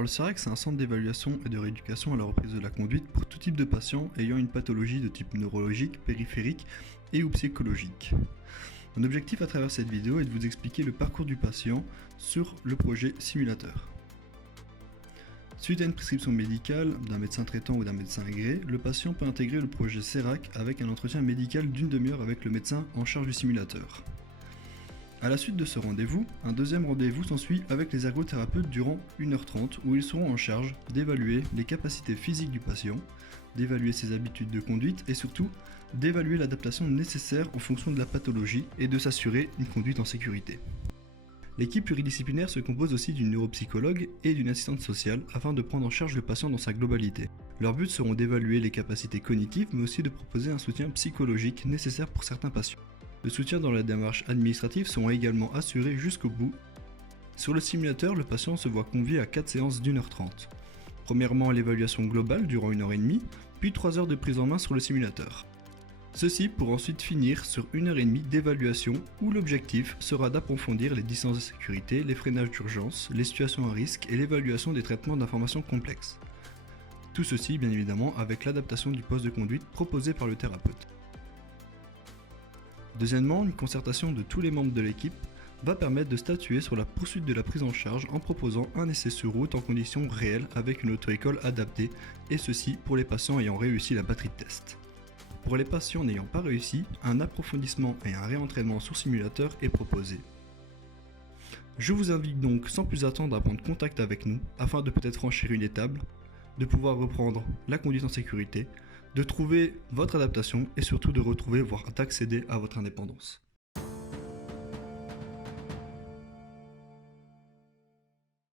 Le CERAC, c'est un centre d'évaluation et de rééducation à la reprise de la conduite pour tout type de patients ayant une pathologie de type neurologique, périphérique et ou psychologique. Mon objectif à travers cette vidéo est de vous expliquer le parcours du patient sur le projet simulateur. Suite à une prescription médicale d'un médecin traitant ou d'un médecin agréé, le patient peut intégrer le projet CERAC avec un entretien médical d'une demi-heure avec le médecin en charge du simulateur. A la suite de ce rendez-vous, un deuxième rendez-vous s'ensuit avec les ergothérapeutes durant 1h30 où ils seront en charge d'évaluer les capacités physiques du patient, d'évaluer ses habitudes de conduite et surtout d'évaluer l'adaptation nécessaire en fonction de la pathologie et de s'assurer une conduite en sécurité. L'équipe pluridisciplinaire se compose aussi d'une neuropsychologue et d'une assistante sociale afin de prendre en charge le patient dans sa globalité. Leurs buts seront d'évaluer les capacités cognitives mais aussi de proposer un soutien psychologique nécessaire pour certains patients. Le soutien dans la démarche administrative seront également assurés jusqu'au bout. Sur le simulateur, le patient se voit convié à 4 séances d'1h30. Premièrement, l'évaluation globale durant 1h30, puis 3 heures de prise en main sur le simulateur. Ceci pour ensuite finir sur 1h30 d'évaluation où l'objectif sera d'approfondir les distances de sécurité, les freinages d'urgence, les situations à risque et l'évaluation des traitements d'informations complexes. Tout ceci bien évidemment avec l'adaptation du poste de conduite proposé par le thérapeute. Deuxièmement, une concertation de tous les membres de l'équipe va permettre de statuer sur la poursuite de la prise en charge en proposant un essai sur route en conditions réelles avec une auto-école adaptée, et ceci pour les patients ayant réussi la batterie de test. Pour les patients n'ayant pas réussi, un approfondissement et un réentraînement sur simulateur est proposé. Je vous invite donc sans plus attendre à prendre contact avec nous afin de peut-être franchir une étape, de pouvoir reprendre la conduite en sécurité, de trouver votre adaptation et surtout de retrouver voire d'accéder à votre indépendance.